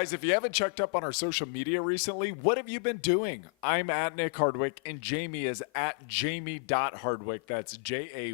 Guys, if you haven't checked up on our social media recently, what have you been doing? I'm at Nick Hardwick, and Jayme is at Jayme.Hardwick. That's Jayme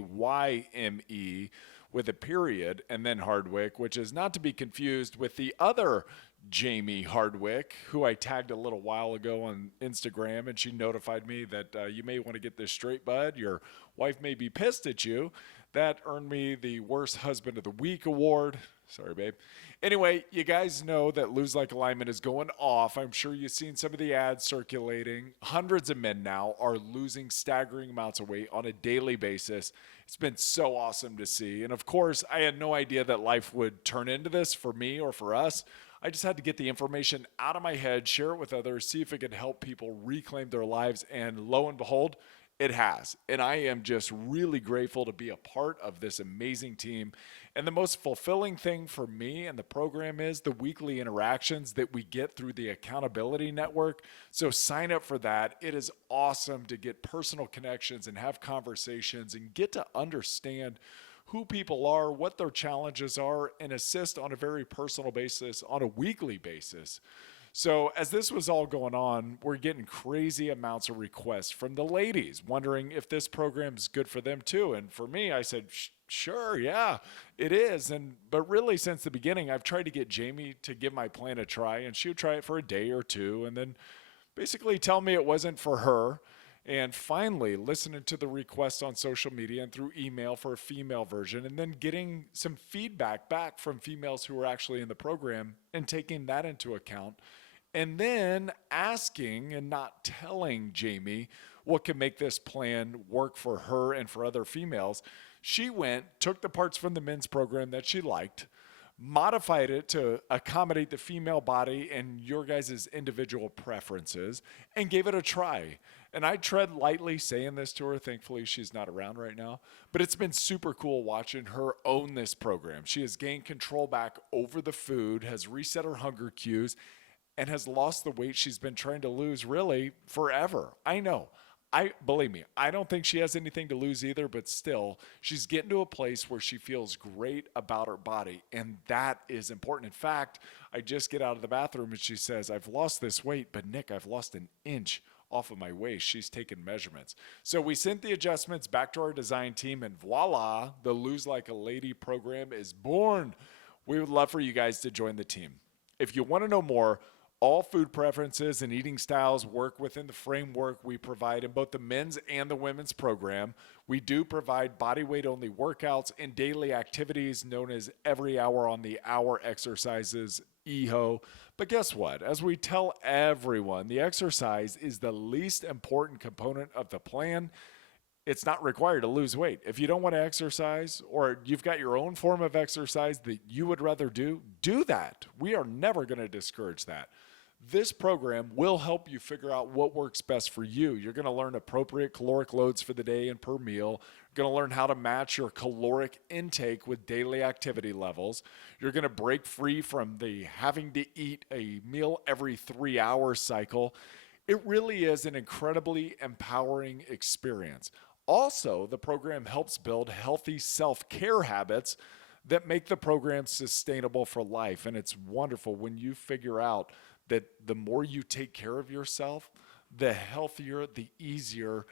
with a period, and then Hardwick, which is not to be confused with the other Jayme Hardwick, who I tagged a little while ago on Instagram, and she notified me that you may want to get this straight, bud. Your wife may be pissed at you. That earned me the Worst Husband of the Week award. Sorry, babe. Anyway, you guys know that Lose Like Alignment is going off. I'm sure you've seen some of the ads circulating. Hundreds of men now are losing staggering amounts of weight on a daily basis. It's been so awesome to see. And of course, I had no idea that life would turn into this for me or for us. I just had to get the information out of my head, share it with others, see if it could help people reclaim their lives. And lo and behold, it has. And I am just really grateful to be a part of this amazing team. And the most fulfilling thing for me and the program is the weekly interactions that we get through the Accountability Network. So sign up for that. It is awesome to get personal connections and have conversations and get to understand who people are, what their challenges are, and assist on a very personal basis, on a weekly basis. So as this was all going on, we're getting crazy amounts of requests from the ladies wondering if this program is good for them too. And for me, I said, sure, yeah, it is. But really, since the beginning, I've tried to get Jayme to give my plan a try, and she would try it for a day or two and then basically tell me it wasn't for her. And finally, listening to the requests on social media and through email for a female version, and then getting some feedback back from females who were actually in the program and taking that into account. And then asking and not telling Jayme what can make this plan work for her and for other females. She went, took the parts from the men's program that she liked, modified it to accommodate the female body and your guys' individual preferences, and gave it a try. And I tread lightly saying this to her. Thankfully, she's not around right now. But it's been super cool watching her own this program. She has gained control back over the food, has reset her hunger cues, and has lost the weight she's been trying to lose really forever. I know. Believe me, I don't think she has anything to lose either, but still, she's getting to a place where she feels great about her body, and that is important. In fact, I just get out of the bathroom and she says, I've lost this weight, but Nick, I've lost an inch off of my waist. She's taken measurements. So we sent the adjustments back to our design team, and voila, the Lose Like a Lady program is born. We would love for you guys to join the team. If you want to know more, all food preferences and eating styles work within the framework we provide in both the men's and the women's program. We do provide body weight only workouts and daily activities known as every hour on the hour exercises, EHO. But guess what? As we tell everyone, the exercise is the least important component of the plan. It's not required to lose weight. If you don't want to exercise, or you've got your own form of exercise that you would rather do that. We are never going to discourage that. This program will help you figure out what works best for you. You're going to learn appropriate caloric loads for the day and per meal. You're going to learn how to match your caloric intake with daily activity levels. You're going to break free from the having to eat a meal every 3 hours cycle. It really is an incredibly empowering experience. Also, the program helps build healthy self-care habits that make the program sustainable for life. And it's wonderful when you figure out that the more you take care of yourself, the healthier, the easier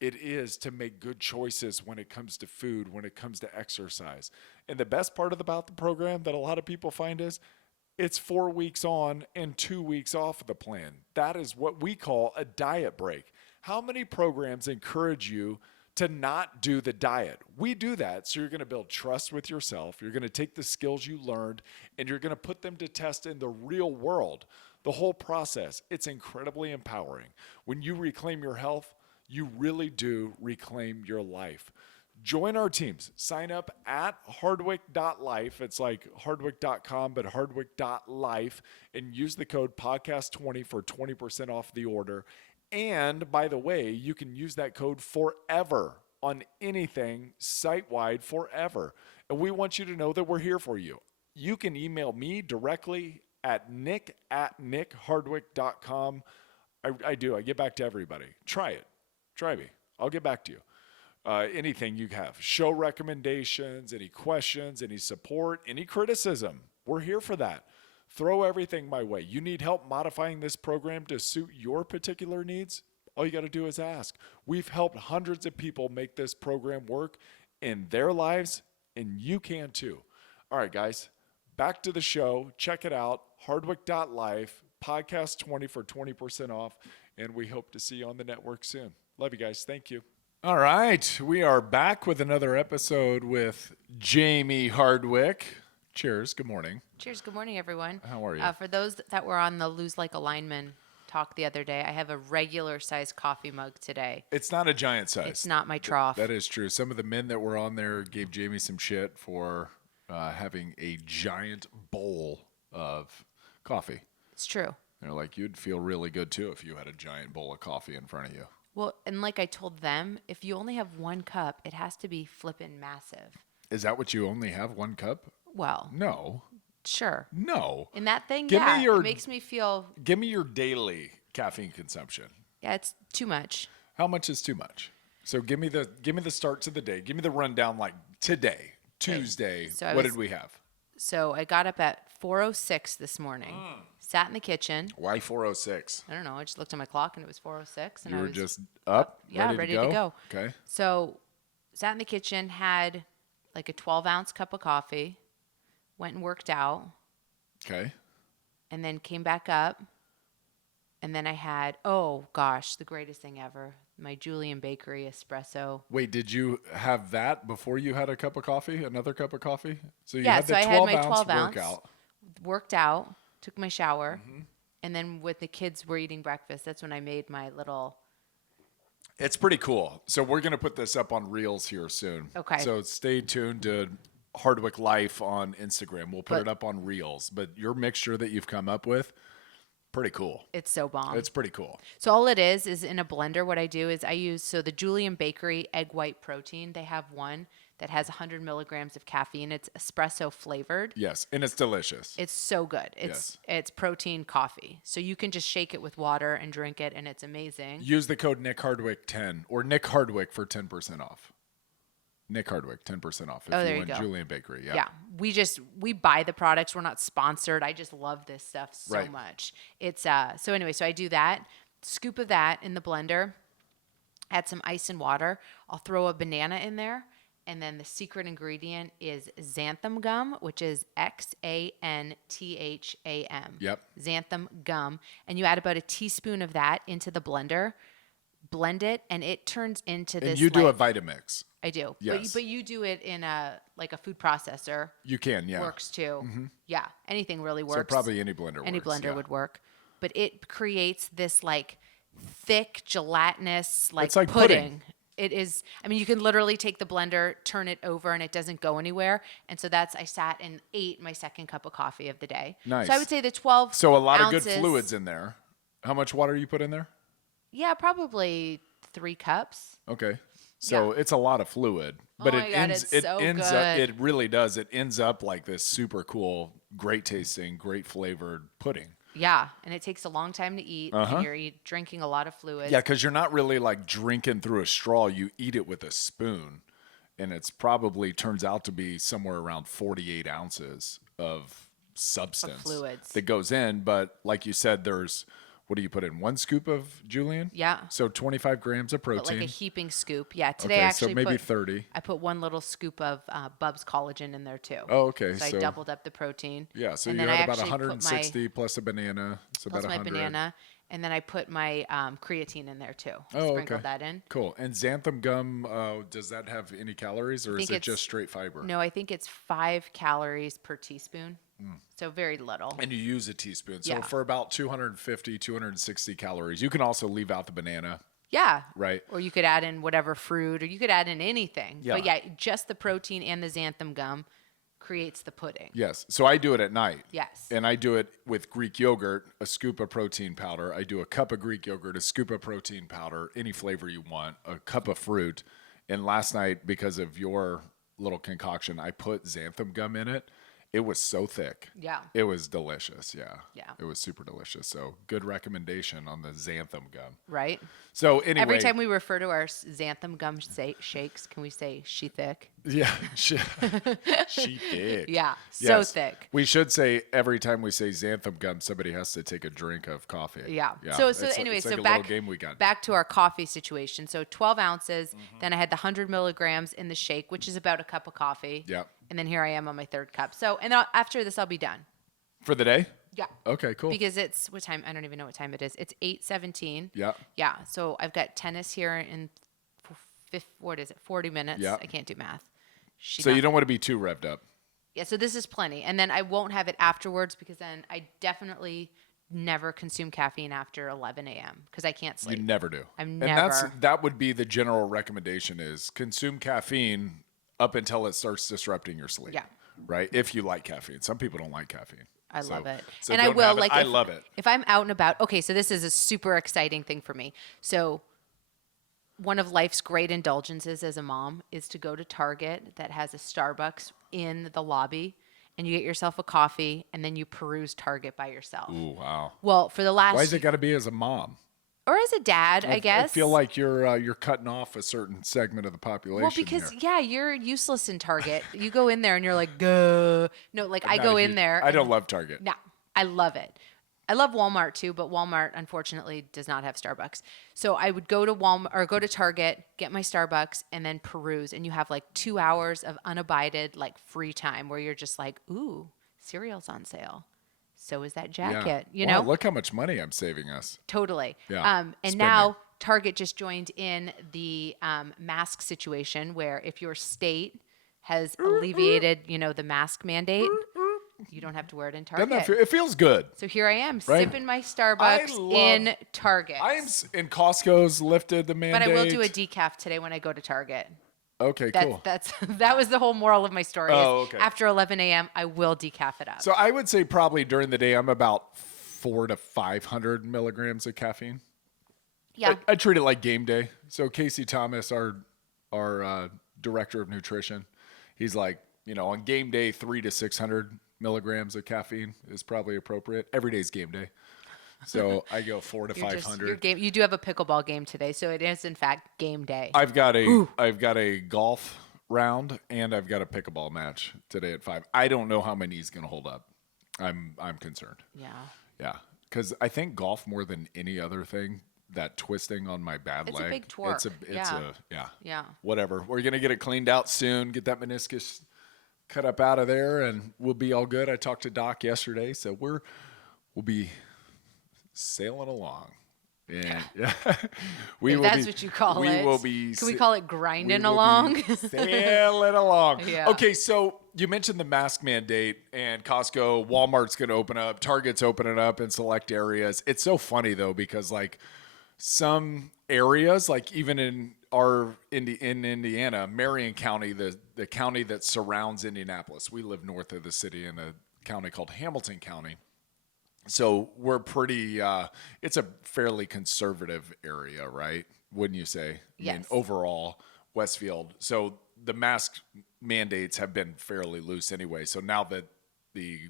it is to make good choices when it comes to food, when it comes to exercise. And the best part about the program that a lot of people find is it's 4 weeks on and 2 weeks off of the plan. That is what we call a diet break. How many programs encourage you to not do the diet? We do that, so you're going to build trust with yourself. You're going to take the skills you learned, and you're going to put them to test in the real world. The whole process, it's incredibly empowering. When you reclaim your health, you really do reclaim your life. Join our teams. Sign up at hardwick.life. It's like hardwick.com, but hardwick.life, and use the code podcast20 for 20% off the order. And by the way, you can use that code forever on anything site-wide forever. And we want you to know that we're here for you. You can email me directly at nick@nickhardwick.com. I do. I get back to everybody. Try it. Try me. I'll get back to you. Anything you have. Show recommendations, any questions, any support, any criticism. We're here for that. Throw everything my way. You need help modifying this program to suit your particular needs? All you got to do is ask. We've helped hundreds of people make this program work in their lives, and you can too. All right, guys, back to the show. Check it out, HardwickLIFE, podcast 20 for 20% off, and we hope to see you on the network soon. Love you guys. Thank you. All right, we are back with another episode with Jayme Hardwick. Cheers. Good morning. Cheers. Good morning, everyone. How are you? For those that were on the Lose Like a Lineman talk the other day, I have a regular size coffee mug today. It's not a giant size. It's not my trough. That is true. Some of the men that were on there gave Jayme some shit for having a giant bowl of coffee. It's true. They're like, you'd feel really good too if you had a giant bowl of coffee in front of you. Well, and like I told them, if you only have one cup, it has to be flippin' massive. Is that what you only have, one cup? Well, No. sure. No. In that thing, it makes me feel. Give me your daily caffeine consumption. Yeah, it's too much. How much is too much? So give me the start to the day. Give me the rundown like today, Tuesday. So what did we have? So I got up at 4:06 this morning, sat in the kitchen. Why 4:06? I don't know. I just looked at my clock and it was 4:06. And You I were was just up, ready to go. Okay. So sat in the kitchen, had like a 12-ounce cup of coffee, went and worked out, Okay. and then came back up. And then I had, oh gosh, the greatest thing ever, my Julian Bakery espresso. Wait, did you have that before you had a cup of coffee? Another cup of coffee? So you Yeah, had the so I 12 had my ounce 12 ounce, workout. worked out, took my shower, and then when the kids were eating breakfast, that's when I made my little. It's pretty cool. So we're going to put this up on Reels here soon. Okay. So stay tuned to Hardwick Life on Instagram. We'll put it up on Reels. But your mixture that you've come up with, pretty cool. It's so bomb. It's pretty cool. So all it is in a blender. What I do is I use, so the Julian Bakery egg white protein, they have one that has 100 milligrams of caffeine. It's espresso flavored. Yes, and it's delicious. It's so good. It's protein coffee. So you can just shake it with water and drink it, and it's amazing. Use the code Nick Hardwick 10 or Nick Hardwick for 10% off. Nick Hardwick, 10% off. If there you you want go. Julian Bakery. Yeah. Yeah. We buy the products. We're not sponsored. I just love this stuff so Right. much. It's so anyway, so I do that. Scoop of that in the blender. Add some ice and water. I'll throw a banana in there. And then the secret ingredient is xanthan gum, which is XANTHAM. Yep. Xanthan gum. And you add about a teaspoon of that into the blender. Blend it, and it turns into this. And you do a Vitamix. I do. Yes. But you do it in a food processor. You can, yeah. Works too. Yeah. Anything really works. So probably any blender works. Any blender yeah. would work. But it creates this like thick, gelatinous It's like pudding. It is, I mean, you can literally take the blender, turn it over, and it doesn't go anywhere. And so I sat and ate my second cup of coffee of the day. Nice. So I would say the 12 So a lot ounces, of good fluids in there. How much water you put in there? Yeah, probably 3 cups. Okay. So it's a lot of fluid, but my God, it's so ends good. up, it really does. It ends up like this super cool, great tasting, great flavored pudding. Yeah, and it takes a long time to eat, and you're drinking a lot of fluid. Yeah, because you're not really like drinking through a straw. You eat it with a spoon, and it's probably turns out to be somewhere around 48 ounces of substance fluids that goes in. But like you said, there's, what do you put in? 1 scoop of Julian? Yeah. So 25 grams of But protein. like a heaping scoop. Yeah, today Okay, I actually so maybe put 30. I put 1 little scoop of Bub's collagen in there too. Oh, okay. So I doubled up the protein. Yeah, so and you then had I about actually put 160 plus a banana. So plus about my 100. banana, and then I put my creatine in there too. Oh, Sprinkled okay. that in. Cool. And xanthan gum, does that have any calories or is it just straight fiber? No, I think it's 5 calories per teaspoon. So very little. And you use a teaspoon. So Yeah. for about 250, 260 calories. You can also leave out the banana, Yeah. right? Or you could add in whatever fruit, or you could add in anything. Yeah. But yeah, just the protein and the xanthan gum creates the pudding. Yes. So I do it at night. Yes. And I do it with Greek yogurt, a scoop of protein powder. I do a cup of Greek yogurt, a scoop of protein powder, any flavor you want, a cup of fruit. And last night, because of your little concoction, I put xanthan gum in it. It was so thick. Yeah. It was delicious. Yeah. Yeah. It was super delicious. So good recommendation on the xanthan gum. Right? So anyway. Every time we refer to our xanthan gum shakes, can we say she thick? Yeah, she thick. Yeah, so Yes. thick. We should say every time we say xanthan gum, somebody has to take a drink of coffee. Yeah. Yeah. So It's anyway, it's like so a back little game we got. back to our coffee situation. So 12 ounces. Then I had the 100 milligrams in the shake, which is about a cup of coffee. Yep. And then here I am on my third cup. So after this, I'll be done. For the day? Yeah. Okay, cool. Because it's what time? I don't even know what time it is. It's 8:17. Yeah. Yeah. So I've got tennis here in 40 minutes. Yeah. I can't do math. So you don't want to be too revved up. Yeah. So this is plenty, and then I won't have it afterwards because then I definitely never consume caffeine after 11 a.m. because I can't sleep. You never do. I'm And that would be the general recommendation is consume caffeine up until it starts disrupting your sleep. Yeah. Right? If you like caffeine. Some people don't like caffeine. I love it. So And I don't will have it. like I love it. If I'm out and about. Okay, so this is a super exciting thing for me. So one of life's great indulgences as a mom is to go to Target that has a Starbucks in the lobby and you get yourself a coffee and then you peruse Target by yourself. Ooh, wow. Well, for the last Why is it got to be as a mom? or as a dad, I guess. I feel like you're cutting off a certain segment of the population. Well, because here. yeah, you're useless in Target. You go in there and you're like, "Go." No, like I Not go a in huge- there. I don't love Target. No, I love it. I love Walmart too, but Walmart unfortunately does not have Starbucks. So I would go to Walmart or go to Target, get my Starbucks, and then peruse. And you have like 2 hours of unabided like free time where you're just like, "Ooh, cereal's on sale. So is that jacket." You Wow, know, look how much money I'm saving us. totally. Yeah, And spending. now Target just joined in the mask situation where if your state has alleviated, the mask mandate, you don't have to wear it in Doesn't Target. it feels good. So here I am Right? sipping my Starbucks in Target. In Costco's lifted the mandate. But I will do a decaf today when I go to Target. Okay, cool. That was the whole moral of my story. Oh, is okay. After 11 a.m., I will decaf it up. So I would say probably during the day I'm about 400 to 500 milligrams of caffeine. Yeah. I treat it like game day. So Casey Thomas, our director of nutrition, he's like, on game day, 300 to 600 milligrams of caffeine is probably appropriate. Every day's game day. So I go 400 to 500. You do have a pickleball game today, so it is in fact game day. I've got a golf round and I've got a pickleball match today at 5. I don't know how my knee's going to hold up. I'm concerned. Yeah. Yeah, because I think golf more than any other thing, that twisting on my bad It's leg. a big twerk. Yeah. Whatever. We're gonna get it cleaned out soon. Get that meniscus cut up out of there, and we'll be all good. I talked to Doc yesterday, so we'll be sailing along. And yeah, That's what you call it. We will be. Can we call it grinding we will along? be sailing along. Yeah. Okay, so you mentioned the mask mandate, and Costco, Walmart's going to open up, Target's opening up in select areas. It's so funny though because like some areas, like even in Indiana, Marion County, the county that surrounds Indianapolis, we live north of the city in a county called Hamilton County. So we're pretty, it's a fairly conservative area, right? Wouldn't you say? Yes. I mean, overall, Westfield. So the mask mandates have been fairly loose anyway. So now that the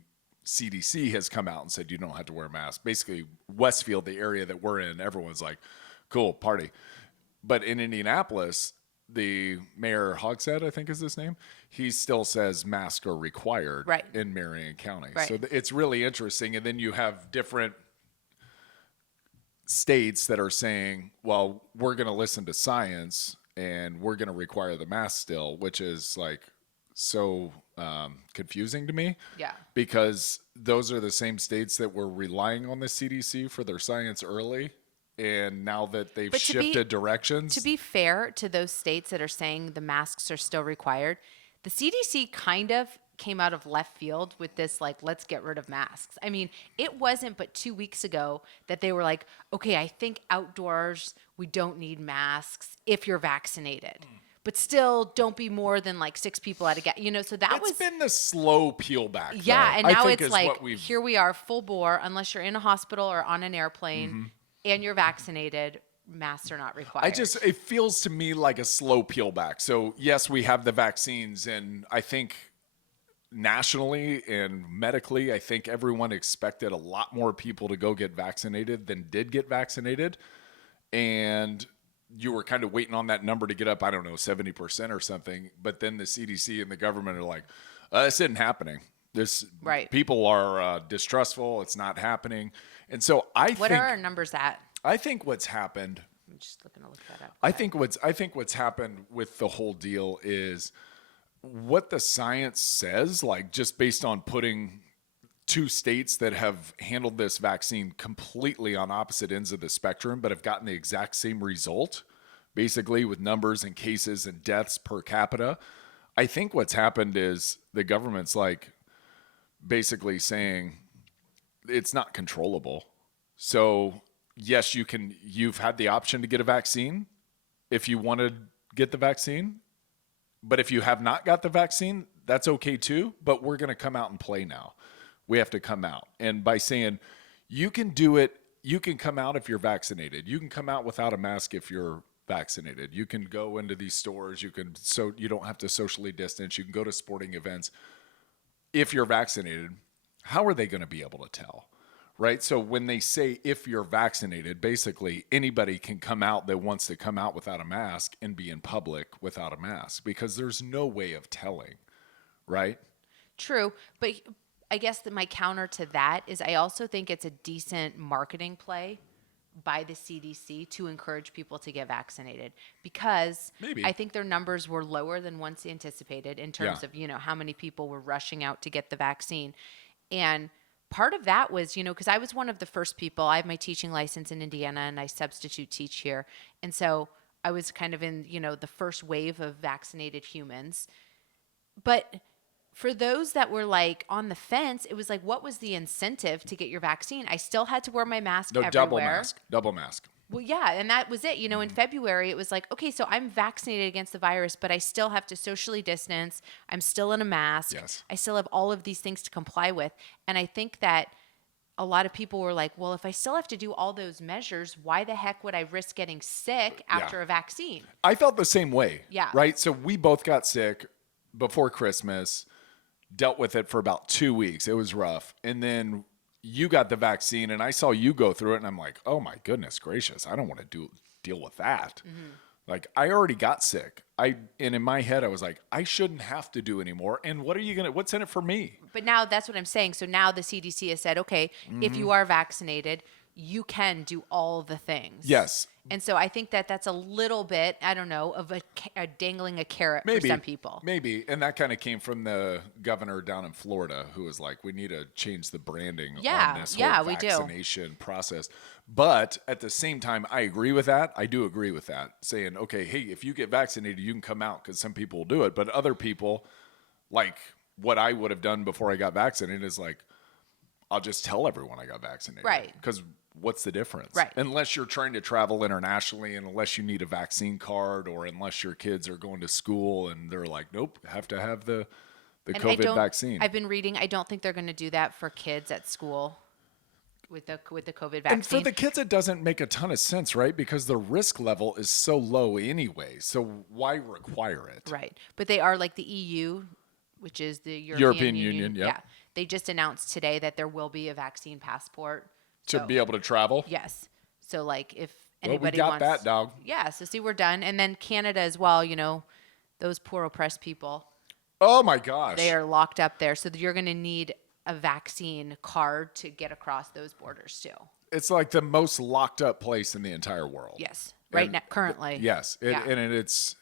CDC has come out and said you don't have to wear a mask, basically Westfield, the area that we're in, everyone's like, cool, party. But in Indianapolis, the mayor Hogshead, I think is his name, he still says masks are required in Marion County. Right. So it's really interesting. And then you have different states that are saying, well, we're going to listen to science and we're going to require the mask still, which is like so confusing to me. Yeah. Because those are the same states that were relying on the CDC for their science early. And now that they've shifted directions. To be fair to those states that are saying the masks are still required, the CDC kind of came out of left field with this, like, let's get rid of masks. I mean, it wasn't but 2 weeks ago that they were like, okay, I think outdoors we don't need masks if you're vaccinated. But still, don't be more than like 6 people at a so that It's been the slow peel back. Yeah, though, and I now think it's is like, what here we are, full bore, unless you're in a hospital or on an airplane and you're vaccinated, masks are not required. it feels to me like a slow peel back. So yes, we have the vaccines, and I think nationally and medically, I think everyone expected a lot more people to go get vaccinated than did get vaccinated. And you were kind of waiting on that number to get up, I don't know, 70% or something. But then the CDC and the government are like, this isn't happening. People are distrustful. It's not happening. And so what are our numbers at? I think what's happened. I'm just looking to look that up. I think what's happened with the whole deal is what the science says, like just based on putting two states that have handled this vaccine completely on opposite ends of the spectrum, but have gotten the exact same result, basically with numbers and cases and deaths per capita. I think what's happened is the government's like basically saying it's not controllable. So yes, you've had the option to get a vaccine if you want to get the vaccine. But if you have not got the vaccine, that's okay too. But we're going to come out and play now. We have to come out. And by saying you can do it, you can come out if you're vaccinated. You can come out without a mask if you're vaccinated. You can go into these stores. So you don't have to socially distance. You can go to sporting events if you're vaccinated. How are they going to be able to tell? Right? So when they say if you're vaccinated, basically anybody can come out that wants to come out without a mask and be in public without a mask because there's no way of telling, right? True. But I guess that my counter to that is I also think it's a decent marketing play by the CDC to encourage people to get vaccinated because Maybe. I think their numbers were lower than once anticipated in terms of, how many people were rushing out to get the vaccine. And part of that was, because I was one of the first people. I have my teaching license in Indiana and I substitute teach here. And so I was kind of in, the first wave of vaccinated humans. But for those that were like on the fence, it was like, what was the incentive to get your vaccine? I still had to wear my mask everywhere. Double mask. Well, yeah, and that was it. In February, it was like, okay, so I'm vaccinated against the virus, but I still have to socially distance. I'm still in a mask. Yes. I still have all of these things to comply with. And I think that a lot of people were like, well, if I still have to do all those measures, why the heck would I risk getting sick after a vaccine? I felt the same way. Yeah. Right? So we both got sick before Christmas, dealt with it for about 2 weeks. It was rough. And then you got the vaccine and I saw you go through it and I'm like, oh my goodness gracious, I don't want to deal with that. Mm-hmm. Like I already got sick. And in my head I was like, I shouldn't have to do anymore. And what's in it for me? But now that's what I'm saying. So now the CDC has said, okay, if you are vaccinated, you can do all the things. Yes. And so I think that that's a little bit, I don't know, of a dangling a carrot for some people. Maybe. And that kind of came from the governor down in Florida who was like, we need to change the branding on this whole vaccination process. But at the same time, I agree with that. I do agree with that. Saying, okay, hey, if you get vaccinated, you can come out because some people will do it. But other people, like what I would have done before I got vaccinated is like, I'll just tell everyone I got vaccinated. Right. Because what's the difference? Right. Unless you're trying to travel internationally and unless you need a vaccine card or unless your kids are going to school and they're like, nope, have to have the COVID vaccine. I've been reading, I don't think they're going to do that for kids at school with the COVID vaccine. And for the kids, it doesn't make a ton of sense, right? Because the risk level is so low anyway. So why require it? Right. But they are like the EU, which is the European Union. Yep. Yeah. They just announced today that there will be a vaccine passport. To be able to travel? Yes. So like if anybody we got wants that, dog. Yeah, so see we're done. And then Canada as well, those poor oppressed people. Oh my gosh. They are locked up there. So you're going to need a vaccine card to get across those borders too. It's like the most locked up place in the entire world. Yes. Right now, currently. Yes. And it's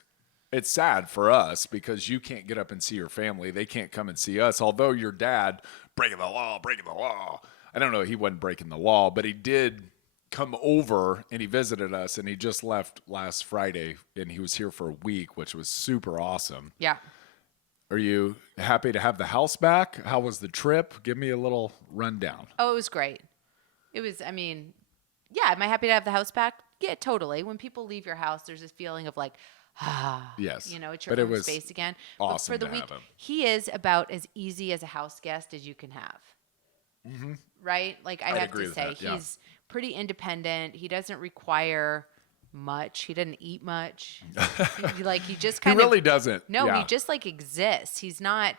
sad for us because you can't get up and see your family. They can't come and see us. Although your dad breaking the law. I don't know. He wasn't breaking the law, but he did come over and he visited us and he just left last Friday and he was here for a week, which was super awesome. Yeah. Are you happy to have the house back? How was the trip? Give me a little rundown. Oh, it was great. It was, am I happy to have the house back? Yeah, totally. When people leave your house, there's this feeling of like, yes. It's your own space again. Awesome but for the week, he is about as easy as a house guest as you can have. Mm-hmm. Right? Like I have to say, he's pretty independent. He doesn't require much. He doesn't eat much. He just kind of. He really doesn't. No, he just like exists. He's not.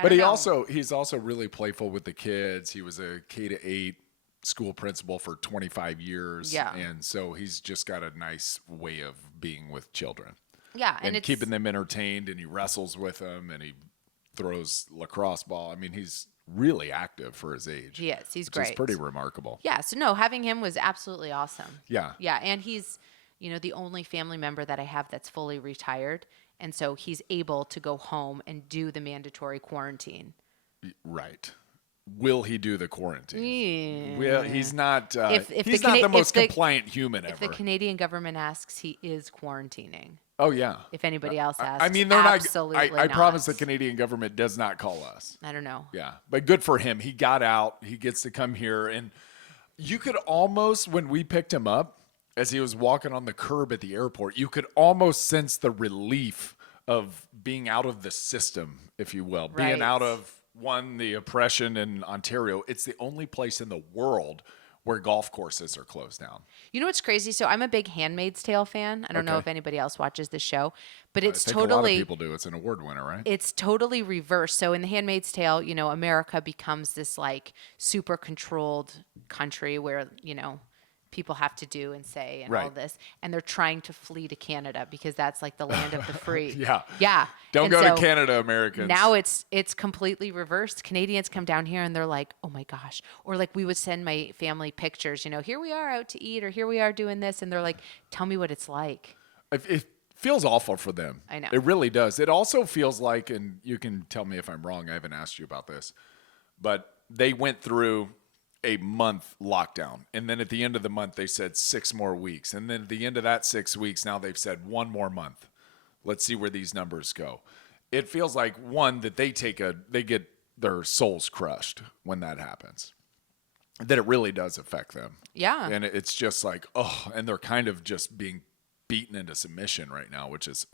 But he's also really playful with the kids. He was a K-8 school principal for 25 years. Yeah. And so he's just got a nice way of being with children. Yeah. And it's keeping them entertained, and he wrestles with them, and he throws lacrosse ball. I mean, he's really active for his age. He is. He's which great. is pretty remarkable. Yeah. So no, having him was absolutely awesome. Yeah. Yeah. And he's, the only family member that I have that's fully retired. And so he's able to go home and do the mandatory quarantine. Right. Will he do the quarantine? Yeah. Well, he's not. If He's the not Cana- the most if the- compliant human If ever. the Canadian government asks, he is quarantining. Oh yeah. If anybody else asks, I mean, they're not. absolutely I not. promise the Canadian government does not call us. I don't know. Yeah, but good for him. He got out. He gets to come here, and you could almost, when we picked him up, as he was walking on the curb at the airport, you could almost sense the relief of being out of the system, if you will, being Right. out of the oppression in Ontario. It's the only place in the world where golf courses are closed down. You know what's crazy? So I'm a big Handmaid's Tale fan. I don't know Okay. if anybody else watches the show, but it's I think a lot of totally people do. It's an award winner, right? it's totally reversed. So in the Handmaid's Tale, America becomes this like super controlled country where, people have to do and say and all Right. this. And they're trying to flee to Canada because that's like the land of the free. Yeah. Yeah. Don't And go so to Canada, Americans. Now it's completely reversed. Canadians come down here and they're like, oh my gosh. Or like we would send my family pictures, here we are out to eat, or here we are doing this. And they're like, tell me what it's like. It feels awful for them. I know. It really does. It also feels like, and you can tell me if I'm wrong, I haven't asked you about this, but they went through a month lockdown. And then at the end of the month, they said 6 more weeks. And then at the end of that 6 weeks, now they've said 1 more month. Let's see where these numbers go. It feels like, one, that they get their souls crushed when that happens. That it really does affect them. Yeah. And it's just like, and they're kind of just being beaten into submission right now, which is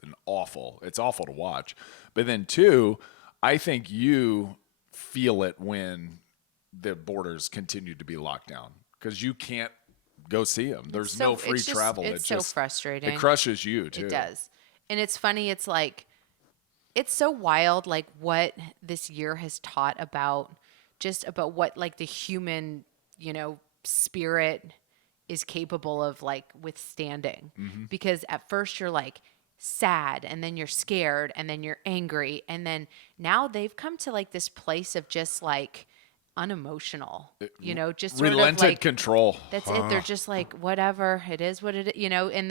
it's awful to watch. But then 2, I think you feel it when the borders continue to be locked down because you can't go see them. There's no free travel. It's so frustrating. It crushes you too. It does. And it's funny. It's like, it's so wild, like what this year has taught about what like the human, spirit is capable of like withstanding. Mm-hmm. Because at first you're like sad, and then you're scared, and then you're angry. And then now they've come to like this place of just like unemotional, just sort Relented of like control. That's it. They're just like, whatever, it is what it is, and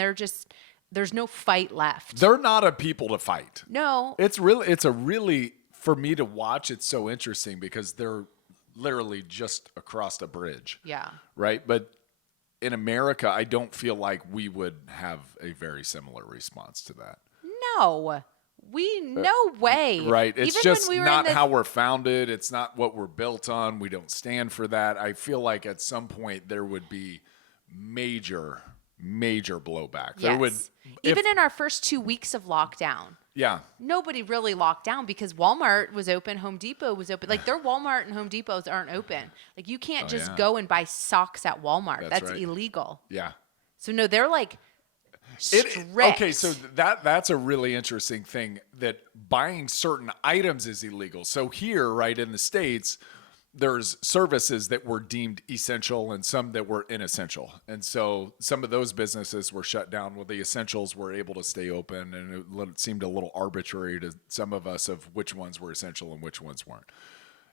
there's no fight left. They're not a people to fight. No. It's a really, for me to watch, it's so interesting because they're literally just across a bridge. Yeah. Right? But in America, I don't feel like we would have a very similar response to that. No. No way. Right. It's Even just when we were not how we're founded. It's not what we're built on. We don't stand for that. I feel like at some point there would be major blowback. Yes. There would, Even in our first 2 weeks of lockdown. Yeah. Nobody really locked down because Walmart was open, Home Depot was open. Like their Walmart and Home Depots aren't open. Like you can't just go and buy socks at Walmart. That's right. illegal. Yeah. So no, they're like strict. Okay, so that's a really interesting thing, that buying certain items is illegal. So here, right in the States, there's services that were deemed essential and some that were inessential. And so some of those businesses were shut down while the essentials were able to stay open. And it seemed a little arbitrary to some of us of which ones were essential and which ones weren't.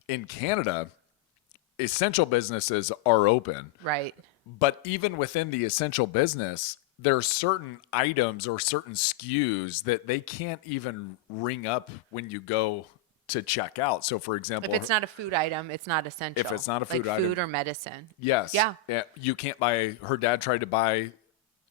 In Canada, essential businesses are open. Right. But even within the essential business, there are certain items or certain SKUs that they can't even ring up when you go to check out. So, for example, If it's not a food item, it's not essential. If it's not a food like item. food or medicine. yes, Yeah. you can't buy. Her dad tried to buy his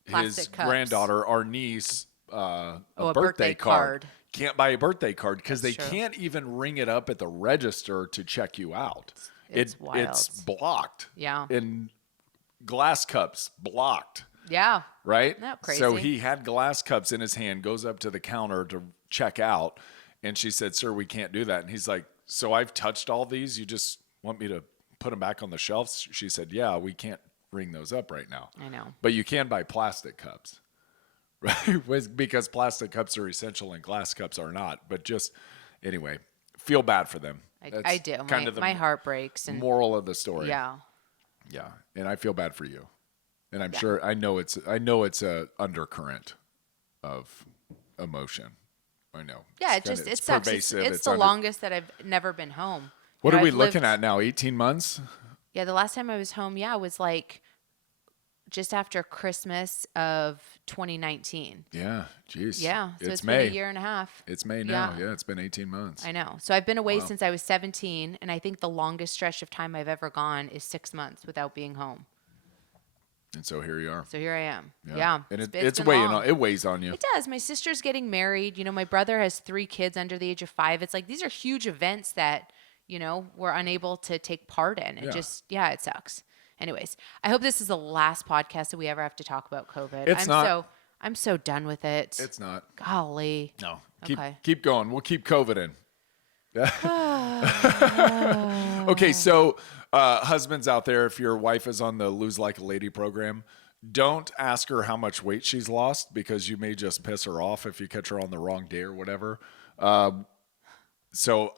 Plastic cups. granddaughter, our niece, a birthday card. Can't buy a birthday card because they That's true. can't even ring it up at the register to check you out. It's wild. It's blocked. Yeah. In glass cups, blocked. Yeah. Right? Not crazy. So he had glass cups in his hand, goes up to the counter to check out. And she said, "Sir, we can't do that." And he's like, "So I've touched all these. You just want me to put them back on the shelves?" She said, "Yeah, we can't ring those up right now." I know. But you can buy plastic cups, right? Because plastic cups are essential and glass cups are not. But just, anyway, feel bad for them. I do. kind of the my heart breaks. And moral of the story. yeah. Yeah. And I feel bad for you. And I'm sure I know it's a undercurrent of emotion. I know. Yeah, It's it sucks. pervasive. It's the longest that I've never been home. What are we looking at now? 18 months? Yeah, the last time I was home, was like just after Christmas of 2019. Yeah, geez. Yeah, so it's May. been a year and a half. It's May now. Yeah, it's been 18 months. I know. So I've been away since I was 17, and I think the longest stretch of time I've ever gone is 6 months without being home. And so here you are. So here I am. Yeah. And it's weighing on. It weighs on you. It does. My sister's getting married. You know, my brother has 3 kids under the age of 5. It's like these are huge events that, we're unable to take part in. It it sucks. Anyways, I hope this is the last podcast that we ever have to talk about COVID. I'm so done with it. It's not. Golly. No. Keep going. We'll keep COVID in. Okay, so husbands out there, if your wife is on the Lose Like a Lady program, don't ask her how much weight she's lost because you may just piss her off if you catch her on the wrong day or whatever. So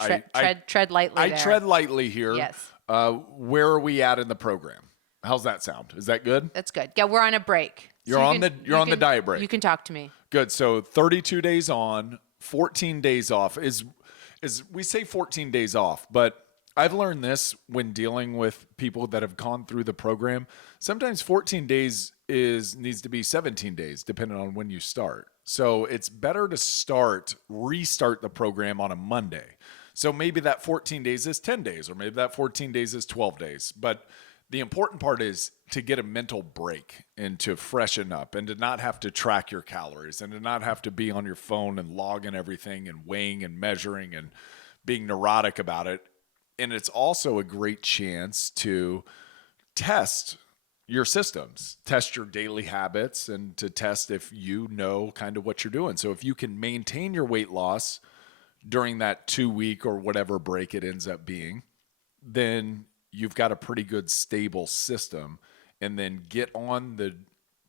tread lightly. I tread lightly here. Yes. Where are we at in the program? How's that sound? Is that good? That's good. Yeah, we're on a break. You're on the diet break. You can talk to me. Good. So 32 days on, 14 days off is we say 14 days off, but I've learned this when dealing with people that have gone through the program. Sometimes 14 days needs to be 17 days, depending on when you start. So it's better to restart the program on a Monday. So maybe that 14 days is 10 days, or maybe that 14 days is 12 days. But the important part is to get a mental break and to freshen up and to not have to track your calories and to not have to be on your phone and logging everything and weighing and measuring and being neurotic about it. And it's also a great chance to test your systems, test your daily habits, and to test if you know kind of what you're doing. So if you can maintain your weight loss during that 2-week or whatever break it ends up being, then you've got a pretty good stable system, and then get on the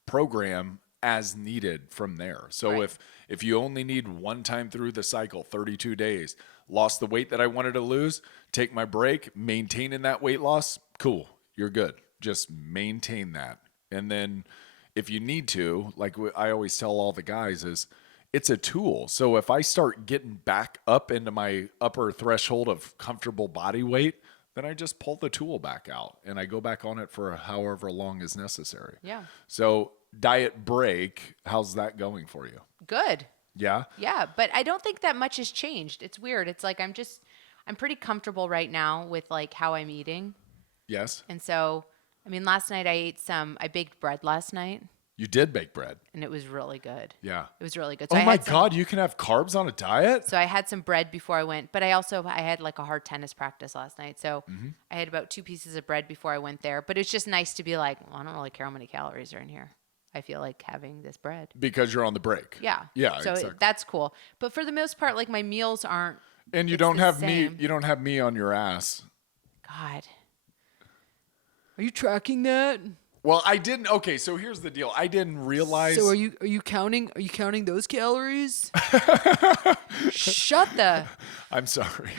program as needed from there. So right. if you only need one time through the cycle, 32 days, lost the weight that I wanted to lose, take my break, maintaining that weight loss, cool, you're good. Just maintain that. And then if you need to, like I always tell all the guys, is it's a tool. So if I start getting back up into my upper threshold of comfortable body weight, then I just pull the tool back out and I go back on it for however long is necessary. Yeah. So diet break, how's that going for you? Good. Yeah? Yeah, but I don't think that much has changed. It's weird. It's like I'm pretty comfortable right now with like how I'm eating. Yes. And so, I mean, last night I baked bread last night. You did bake bread. And it was really good. Yeah. It was really good. So oh my God, you can have carbs on a diet? So I had some bread before I went, but I had like a hard tennis practice last night. So I had about 2 pieces of bread before I went there. But it's just nice to be like, well, I don't really care how many calories are in here. I feel like having this bread. Because you're on the break. Yeah. Yeah. So exactly. that's cool. But for the most part, like my meals aren't. And you don't have me. You don't have me on your ass. God. Are you tracking that? Well, I didn't. Okay, so here's the deal. I didn't realize. So are you counting those calories? Shut the. I'm sorry.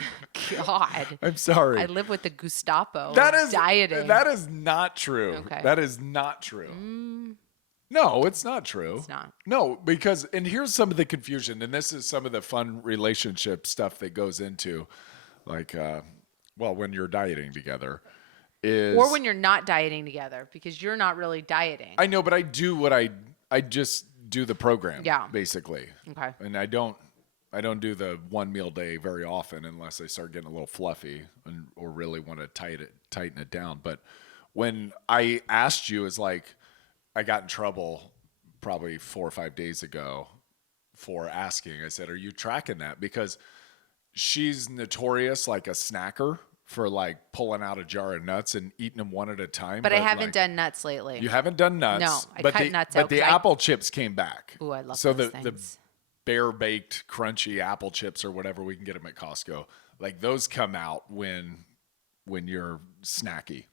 God. I'm sorry. I live with the Gestapo. That is dieting. That is not true. Okay. That is not true. No, it's not true. It's not. No, because and here's some of the confusion, and this is some of the fun relationship stuff that goes into, like, when you're dieting together. Or when you're not dieting together, because you're not really dieting. I know, but I do I just do the program. Yeah. Basically. Okay. And I don't do the one meal day very often unless I start getting a little fluffy or really want to tighten it down. But when I asked you, it's like I got in trouble probably 4 or 5 days ago for asking. I said, "Are you tracking that?" Because she's notorious like a snacker for like pulling out a jar of nuts and eating them one at a time. But I haven't done nuts lately. You haven't done nuts. No, I cut nuts out. But the apple chips came back. Ooh, I love so those the things. bare baked crunchy apple chips or whatever, we can get them at Costco. Like those come out when you're snacky.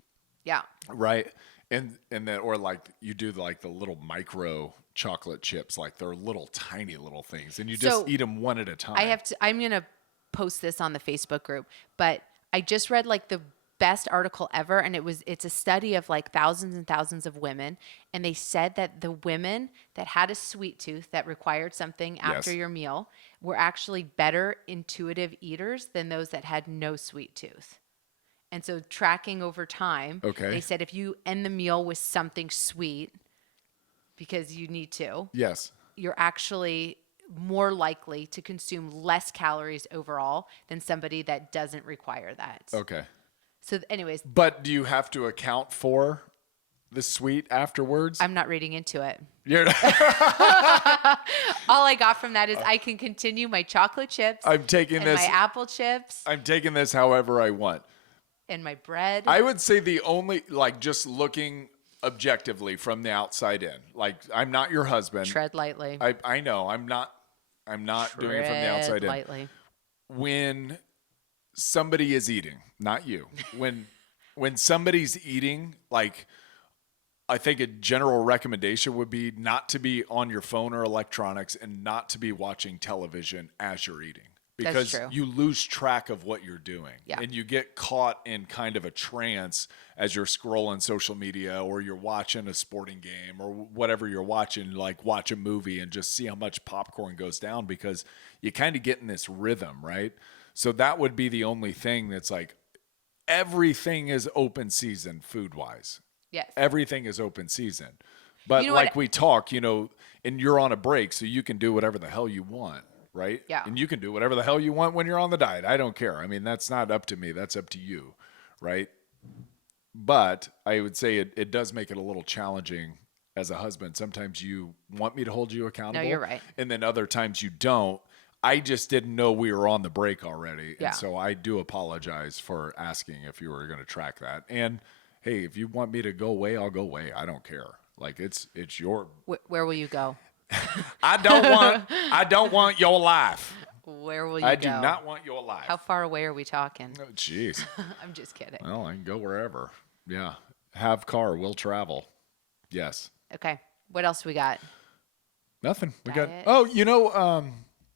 Yeah. Right. And then or like you do like the little micro chocolate chips, like they're little tiny little things, and you just eat them one at a time. I'm gonna post this on the Facebook group, but I just read like the best article ever. And it's a study of like thousands and thousands of women. And they said that the women that had a sweet tooth that required something after Yes. your meal were actually better intuitive eaters than those that had no sweet tooth. And so tracking over time, Okay. they said if you end the meal with something sweet because you need to, Yes. you're actually more likely to consume less calories overall than somebody that doesn't require that. Okay. So anyways, But do you have to account for the sweet afterwards? I'm not reading into it. You're not- All I got from that is I can continue my chocolate chips I'm taking and this. my apple chips I'm taking this however I want. and my bread. I would say the only, like, just looking objectively from the outside in, like, I'm not your husband. Tread lightly. I know I'm not doing it from the outside in. Lightly. When somebody is eating, not you, when somebody's eating, like, I think a general recommendation would be not to be on your phone or electronics and not to be watching television as you're eating, because true. you lose track of what you're doing. Yeah. And you get caught in kind of a trance as you're scrolling social media or you're watching a sporting game or whatever you're watching, like watch a movie and just see how much popcorn goes down, because you kind of get in this rhythm, right? So that would be the only thing that's like, everything is open season food-wise. Yes. Everything is open season. But You know like what? we talk, and you're on a break, so you can do whatever the hell you want, right? Yeah. And you can do whatever the hell you want when you're on the diet. I don't care. I mean, that's not up to me. That's up to you, right? But I would say it does make it a little challenging as a husband. Sometimes you want me to hold you accountable. you're right. And then other times you don't. I just didn't know we were on the break already. Yeah. And so I do apologize for asking if you were going to track that. And hey, if you want me to go away, I'll go away. I don't care. Like it's your. Where will you go? I don't want your life. Where will you I go? do not want your life. How far away are we talking? Oh, jeez. I'm just kidding. Well, I can go wherever. Yeah. Have car. Will travel. Yes. Okay. What else we got? Nothing. We Diet. got.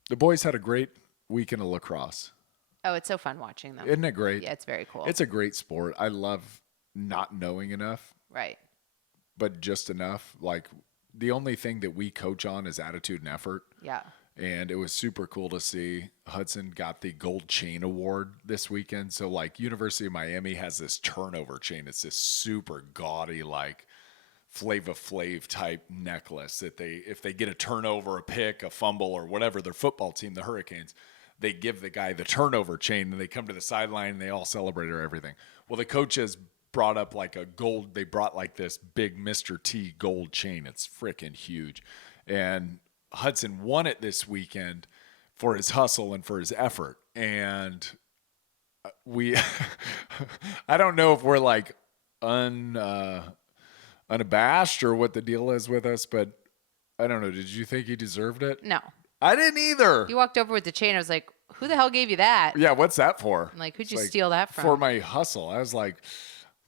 The boys had a great weekend of lacrosse. Oh, it's so fun watching them. Isn't it great? Yeah, it's very cool. It's a great sport. I love not knowing enough, right. but just enough. Like the only thing that we coach on is attitude and effort. Yeah. And it was super cool to see. Hudson got the gold chain award this weekend. So like University of Miami has this turnover chain. It's this super gaudy, like Flava Flav type necklace that if they get a turnover, a pick, a fumble, or whatever, their football team, the Hurricanes, they give the guy the turnover chain and they come to the sideline and they all celebrate or everything. Well, the coaches brought up like they brought like this big Mr. T gold chain. It's freaking huge. And Hudson won it this weekend for his hustle and for his effort. And I don't know if we're like unabashed or what the deal is with us, but I don't know. Did you think he deserved it? No. I didn't either. You walked over with the chain. I was like, who the hell gave you that? Yeah, what's that for? I'm like, who'd It's you like, steal that from? For my hustle. I was like,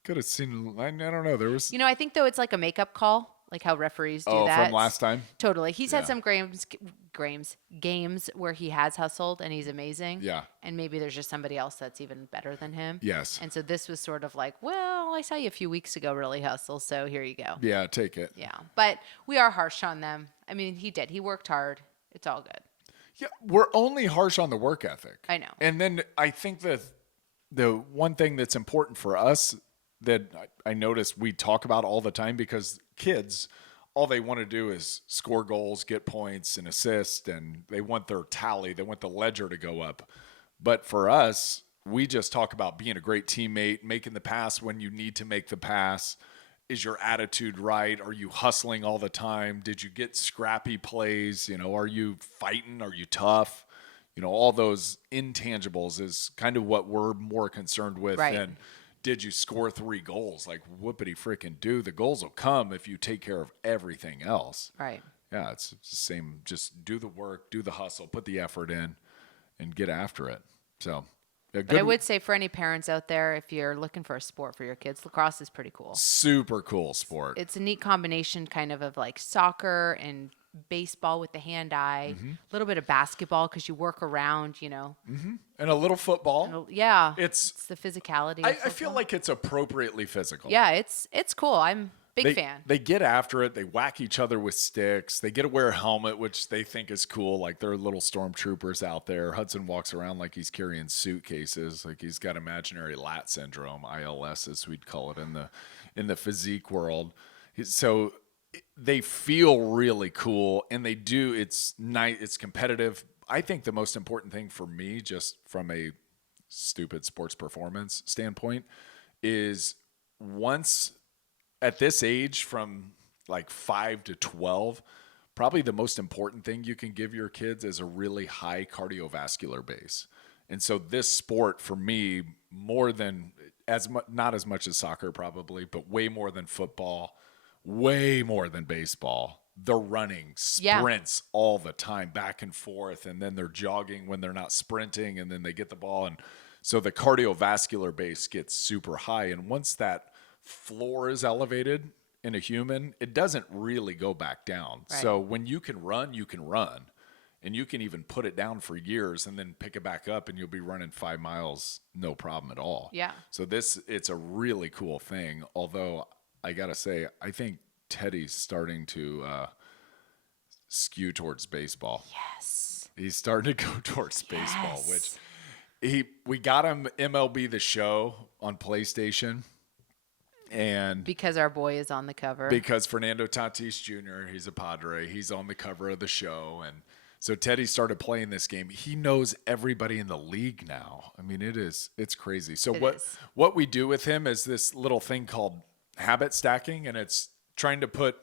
could have seen, I don't know. There was. I think though it's like a makeup call, like how referees do that. From last time? Totally. He's had Yeah. some games where he has hustled and he's amazing. Yeah. And maybe there's just somebody else that's even better than him. Yes. And so this was sort of like, well, I saw you a few weeks ago really hustle, so here you go. Yeah, take it. Yeah. But we are harsh on them. I mean, he did. He worked hard. It's all good. Yeah, we're only harsh on the work ethic. I know. And then I think that the one thing that's important for us that I notice we talk about all the time, because kids, all they want to do is score goals, get points, and assist, and they want their tally. They want the ledger to go up. But for us, we just talk about being a great teammate, making the pass when you need to make the pass. Is your attitude right? Are you hustling all the time? Did you get scrappy plays? Are you fighting? Are you tough? All those intangibles is kind of what we're more concerned with Right. than did you score 3 goals? Like, whoopity freaking do. The goals will come if you take care of everything else. Right. Yeah, it's the same. Just do the work, do the hustle, put the effort in, and get after it. So, yeah, But I would say for any parents out there, if you're looking for a sport for your kids, lacrosse is pretty cool. super cool sport. It's a neat combination kind of like soccer and baseball with the hand-eye, a little bit of basketball because you work around, And a little football. Yeah, It's the physicality. Of I feel football. like it's appropriately physical. Yeah, it's cool. I'm big fan. They get after it. They whack each other with sticks. They get to wear a helmet, which they think is cool. Like they're little stormtroopers out there. Hudson walks around like he's carrying suitcases, like he's got imaginary lat syndrome, ILS as we'd call it in the physique world. So they feel really cool, and they do. It's nice. It's competitive. I think the most important thing for me, just from a stupid sports performance standpoint, is once at this age, from like 5 to 12, probably the most important thing you can give your kids is a really high cardiovascular base. And so this sport for me, more than not as much as soccer probably, but way more than football, way more than baseball. They're running sprints all the time, back and forth, and then they're jogging when they're not sprinting, and then they get the ball. And so the cardiovascular base gets super high. And once that floor is elevated in a human, it doesn't really go back down. Right. So when you can run, and you can even put it down for years and then pick it back up, and you'll be running 5 miles, no problem at all. Yeah. So it's a really cool thing. Although I gotta say, I think Teddy's starting to skew towards baseball. Yes. He's starting to go towards baseball, which we got him MLB The Show on PlayStation. And because our boy is on the cover. Because Fernando Tatis Jr., he's a Padre. He's on the cover of the show. And so Teddy started playing this game. He knows everybody in the league now. I mean, it's crazy. So what we do with him is this little thing called habit stacking. And it's trying to put,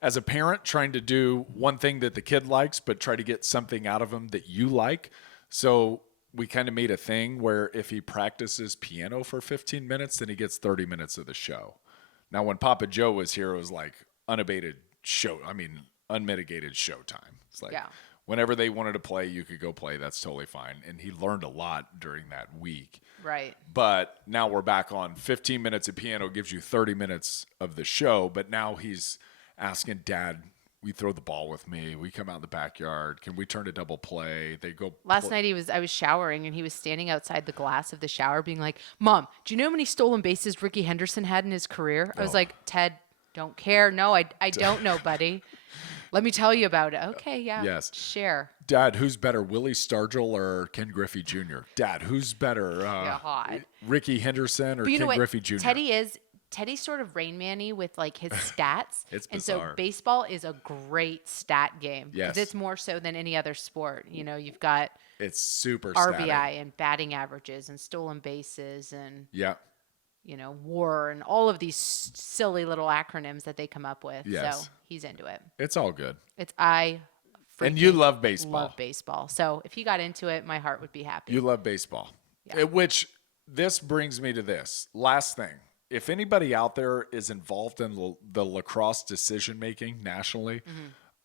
as a parent, trying to do one thing that the kid likes, but try to get something out of him that you like. So we kind of made a thing where if he practices piano for 15 minutes, then he gets 30 minutes of the show. Now, when Papa Joe was here, it was like unmitigated show time. It's like whenever they wanted to play, you could go play. That's totally fine. And he learned a lot during that week. Right. But now we're back on 15 minutes of piano gives you 30 minutes of the show. But now he's asking, Dad, we throw the ball with me. We come out in the backyard. Can we turn to double play? They go. Last night I was showering, and he was standing outside the glass of the shower being like, Mom, do you know how many stolen bases Ricky Henderson had in his career? I was like, Ted, don't care. No, I don't know, buddy. Let me tell you about it. Okay, yeah. Yes. Share. Dad, who's better, Willie Stargell or Ken Griffey Jr.? Dad, who's better, hot. Ricky Henderson or Ken Griffey Jr.? Teddy's sort of Rain Man-y with like his stats. It's bizarre. And so baseball is a great stat game. Yes. It's more so than any other sport. You know, you've got it's super RBI static. and batting averages and stolen bases and WAR and all of these silly little acronyms that they come up with. Yes. So he's into it. It's all good. And you love baseball. Love baseball. So if he got into it, my heart would be happy. You love baseball. Yeah. Which this brings me to this last thing. If anybody out there is involved in the lacrosse decision-making nationally,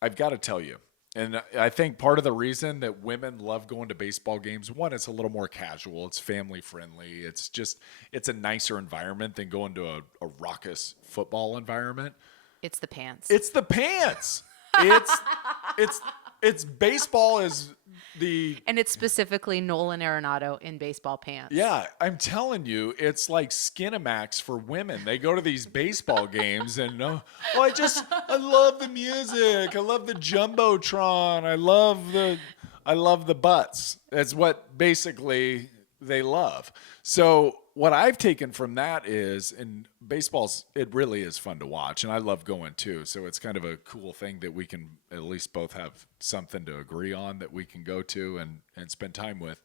I've got to tell you, and I think part of the reason that women love going to baseball games, one, it's a little more casual. It's family-friendly. It's a nicer environment than going to a raucous football environment. It's the pants. It's the pants. It's baseball is the... And it's specifically Nolan Arenado in baseball pants. Yeah, I'm telling you, it's like Skinamax for women. They go to these baseball games and, I love the music. I love the Jumbotron. I love the butts. That's what basically they love. So what I've taken from that is, and it really is fun to watch, and I love going too. So it's kind of a cool thing that we can at least both have something to agree on that we can go to and spend time with.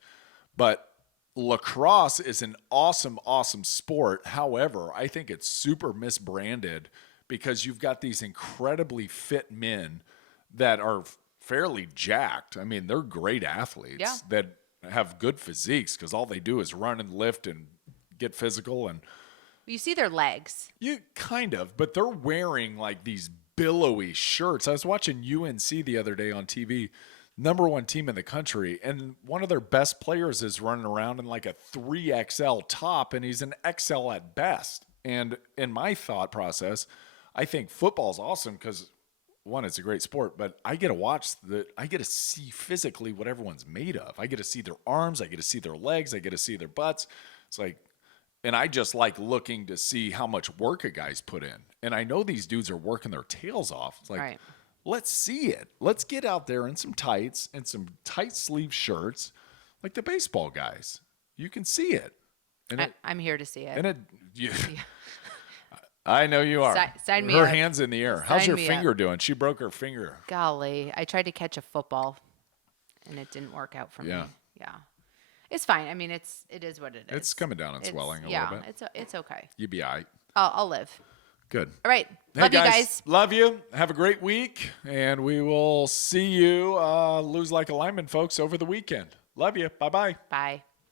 But lacrosse is an awesome, awesome sport. However, I think it's super misbranded because you've got these incredibly fit men that are fairly jacked. I mean, they're great athletes that have good physiques because all they do is run and lift and get physical. And you see their legs. You kind of, but they're wearing like these billowy shirts. I was watching UNC the other day on TV, #1 team in the country, and one of their best players is running around in like a 3XL top, and he's an XL at best. And in my thought process, I think football's awesome because one, it's a great sport, but I get to see physically what everyone's made of. I get to see their arms. I get to see their legs. I get to see their butts. It's like, and I just like looking to see how much work a guy's put in. And I know these dudes are working their tails off. It's like, Right. let's see it. Let's get out there in some tights and some tight sleeve shirts like the baseball guys. You can see it. And I'm here to see it. And I know you are. Sign me Her up. hand's in the air. How's Sign your me finger doing? She broke her finger. Golly, I tried to catch a football, and it didn't work out for me. Yeah. Yeah, it's fine. I mean, it is what it is. It's coming down and swelling a little bit. It's okay. You'll be all right. I'll live. Good. All right. Hey, Love you guys. Love you. Have a great week. And we will see you Lose Like a Lineman, folks, over the weekend. Love you. Bye-bye. Bye.